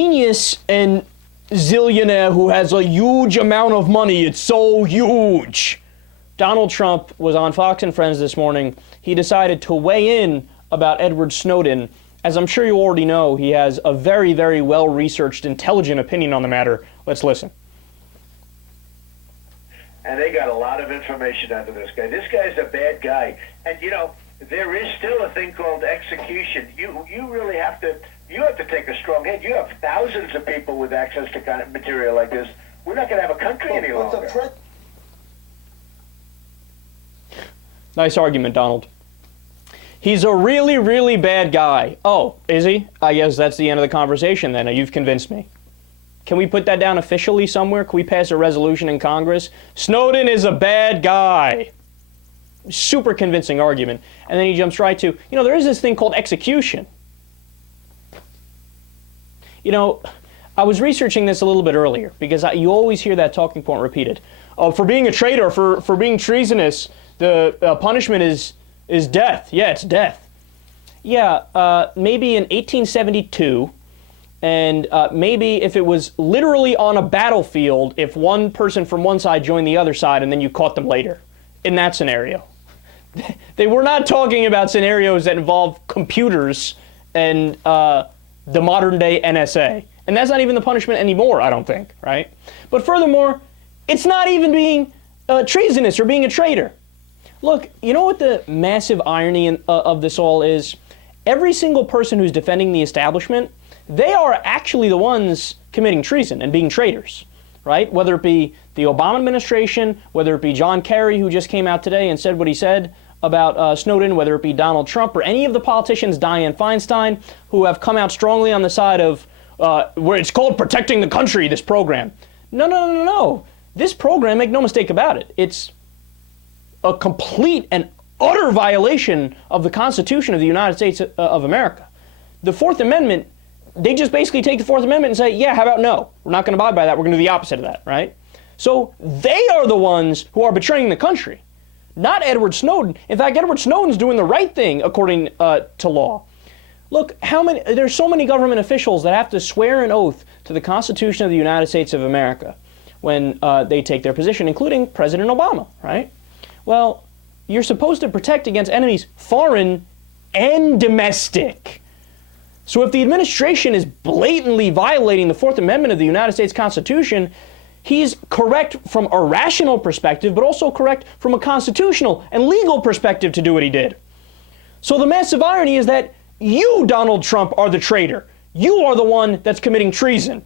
Genius and zillionaire who has a huge amount of money. It's so huge. Donald Trump was on Fox and Friends this morning. He decided to weigh in about Edward Snowden. As I'm sure you already know, he has a very, very well-researched, intelligent opinion on the matter. Let's listen. And they got a lot of information out of this guy. This guy's a bad guy. And, you know, there is still a thing called execution. You really have to take a strong head. You have thousands of people with access to kind of material like this. We're not going to have a country any longer. Nice argument, Donald. He's a really, really bad guy. Oh, is he? I guess that's the end of the conversation then. You've convinced me. Can we put that down officially somewhere? Can we pass a resolution in Congress? Snowden is a bad guy. Super convincing argument. And then he jumps right to, you know, there is this thing called execution. You know, I was researching this a little bit earlier because you always hear that talking point repeated. Oh, for being a traitor, for being treasonous, the punishment is death. Yeah, it's death. Yeah, maybe in 1872, and maybe if it was literally on a battlefield, if one person from one side joined the other side and then you caught them later, in that scenario. They were not talking about scenarios that involve computers and the modern day NSA. And that's not even the punishment anymore, I don't think, right? But furthermore, it's not even being treasonous or being a traitor. Look, you know what the massive irony of this all is? Every single person who's defending the establishment, they are actually the ones committing treason and being traitors, right? Whether it be the Obama administration, whether it be John Kerry, who just came out today and said what he said about Snowden, whether it be Donald Trump or any of the politicians, Dianne Feinstein, who have come out strongly on the side of where it's called protecting the country, this program. No. This program, make no mistake about it, it's a complete and utter violation of the Constitution of the United States of America. The Fourth Amendment, they just basically take the Fourth Amendment and say, yeah, how about no? We're not going to abide by that. We're going to do the opposite of that, right? So they are the ones who are betraying the country, not Edward Snowden. In fact, Edward Snowden's doing the right thing according to law. Look, there's so many government officials that have to swear an oath to the Constitution of the United States of America when they take their position, including President Obama, right? Well, you're supposed to protect against enemies foreign and domestic. So if the administration is blatantly violating the Fourth Amendment of the United States Constitution, he's correct from a rational perspective, but also correct from a constitutional and legal perspective to do what he did. So the massive irony is that you, Donald Trump, are the traitor. You are the one that's committing treason.